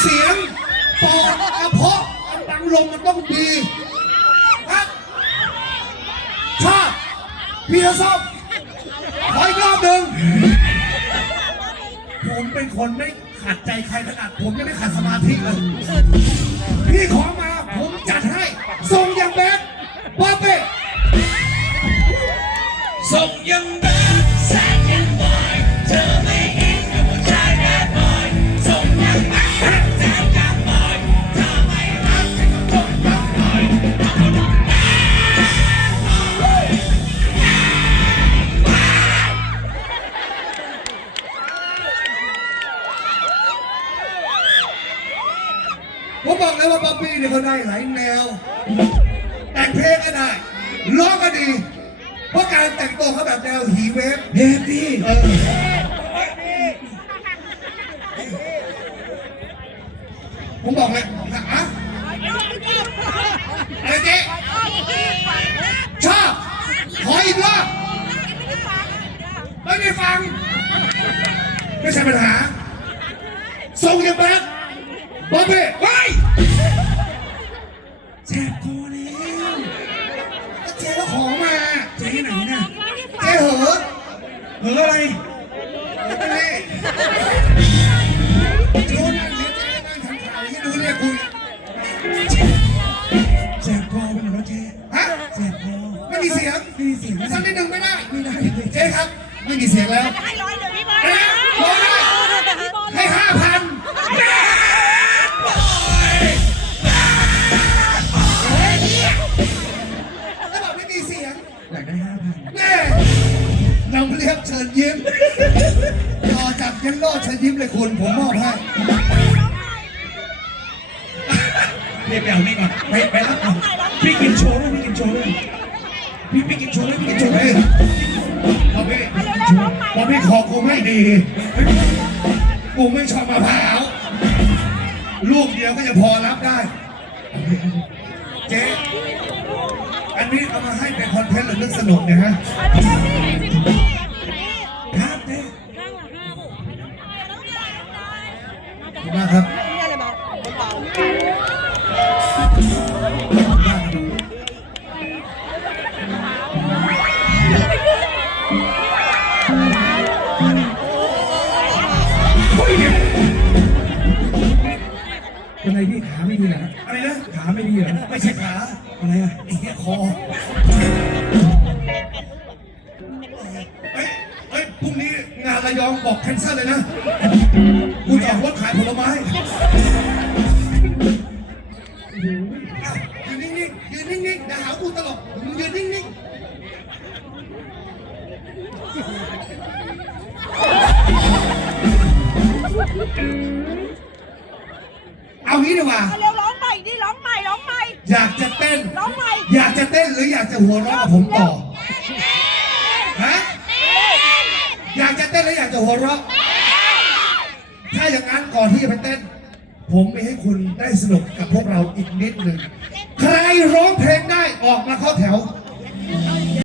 เสียงปอดกระเพาะกำลังลมมันต้องดีครับชอบพี่ละส้มขออีกรอบหนึ่งผมเป็นคนไม่ขัดใจใครขนาดผมยังไม่ขัดสมาธิเลยพี่ขอมาผมจัดให้ส่งอย่างแบดว่าเป้ ส่งยัง ผมบอกเลยว่าป๊อปปี้เนี่ยเขาได้หลายแนว แต่งเพลงก็ได้ร้องก็ดี เพราะการแต่งตัวเขาแบบแนวหีเวฟเฮ้ยพี่เออผมบอกเลยอะอะไรเจ๊ชอบขออีกรอบไม่ได้ฟัง ไม่ใช่ปัญหาส่งยังแบดบอมเบ้ไว้ เจ๊ก็ของมาเจ๊ไหนน่ะเจ๊เหอะเหออะไรไม่ได้โจนนั่งเจ๊เจ๊นั่งทำข่าวที่ดูเนี่ยคุยแสบคอเป็นเหรอเจ๊ฮะแสบคอไม่มีเสียงไม่มีเสียงสักนิดหนึ่งไม่ได้ไม่ได้เจ๊ครับ ไม่มีเสียงแล้ว ชิญยิ้ม ต่อจากเยนโลเชิญยิ้มเลยคุณผมมอบให้เรียกไปเอานี่ก่อนไปไปรับก่อนพี่กินโชว์ด้วยพี่กินโชว์ด้วยพี่พี่กินโชว์ด้วยพี่กินโชว์ด้วยพ่อพี่พอพี่คอกูไม่ดีกูไม่ชอบมะพร้าวลูกเดียวก็จะพอรับได้ เจ๊อันนี้เอามาให้เป็นคอนเทนต์หรือนึกสนุกเนี่ยฮะ คุณมากครับเป็นไรพี่ขาไม่ดีเหรออะไรนะ ขาไม่ดีเหรอไม่ใช่ขาอะไรอะไอ้เหี้ยคอเอ้ยเอ้ยพรุ่งนี้งานระยองบอกแคนเซิลเลยนะกูจะออกรถขายผลไม้อ้าวยืนนิ่งๆยืนนิ่งๆอย่าหากูตลกมึงยืนนิ่งๆ เอางี้ดีกว่า เร็วร้องใหม่ดิร้องใหม่ร้องใหม่อยากจะเต้น ร้องใหม่อยากจะเต้นหรืออยากจะหัวเราะกับผมต่อ ฮะ อยากจะเต้นหรืออยากจะหัวเราะ ถ้าอย่างนั้นก่อนที่จะไปเต้น ผมมีให้คุณได้สนุกกับพวกเราอีกนิดหนึ่ง ใครร้องเพลงได้ออกมาเข้าแถว